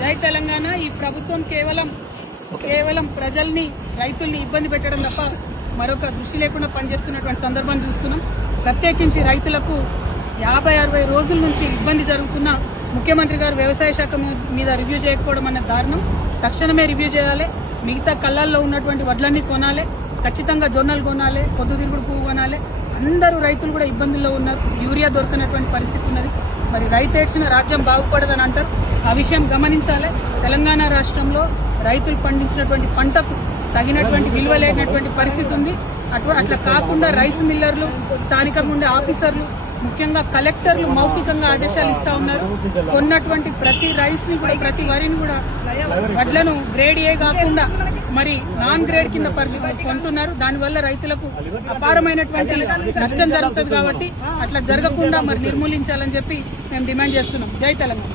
జై తెలంగాణ. ఈ ప్రభుత్వం కేవలం ప్రజల్ని రైతుల్ని ఇబ్బంది పెట్టడం తప్ప మరొక దృష్టి లేకుండా పనిచేస్తున్నటువంటి సందర్భాన్ని చూస్తున్నాం. ప్రత్యేకించి రైతులకు 50-60 రోజుల నుంచి ఇబ్బంది జరుగుతున్న ముఖ్యమంత్రి గారు వ్యవసాయ శాఖ మీద రివ్యూ చేయకపోవడం అన్న దారుణం. తక్షణమే రివ్యూ చేయాలి. మిగతా కళ్ళల్లో ఉన్నటువంటి వడ్లన్నీ కొనాలి. ఖచ్చితంగా జొన్నలు కొనాలి, పొద్దుతిరుగుడు పువ్వు కొనాలి. అందరూ రైతులు కూడా ఇబ్బందుల్లో ఉన్నారు. యూరియా దొరకనటువంటి పరిస్థితి ఉన్నది. మరి రైతు ఏడ్చిన రాజ్యం బాగుపడదని అంటారు. ఆ విషయం గమనించాలి. తెలంగాణ రాష్ట్రంలో రైతులు పండించినటువంటి పంటకు తగినటువంటి విలువ లేనటువంటి పరిస్థితి ఉంది. అట్లా కాకుండా రైస్ మిల్లర్లు, స్థానికంగా ఉండే ఆఫీసర్లు, ముఖ్యంగా కలెక్టర్లు మౌఖికంగా ఆదేశాలు ఇస్తా ఉన్నారు. కొన్నటువంటి ప్రతి రైస్ ని కూడా, ప్రతి వరిని కూడా వడ్లను గ్రేడ్ ఏ కాకుండా మరి నాన్ గ్రేడ్ కింద కొంటున్నారు. దానివల్ల రైతులకు అపారమైనటువంటి నష్టం జరుగుతుంది. కాబట్టి అట్లా జరగకుండా మరి నిర్మూలించాలని చెప్పి మేము డిమాండ్ చేస్తున్నాం. జై తెలంగాణ.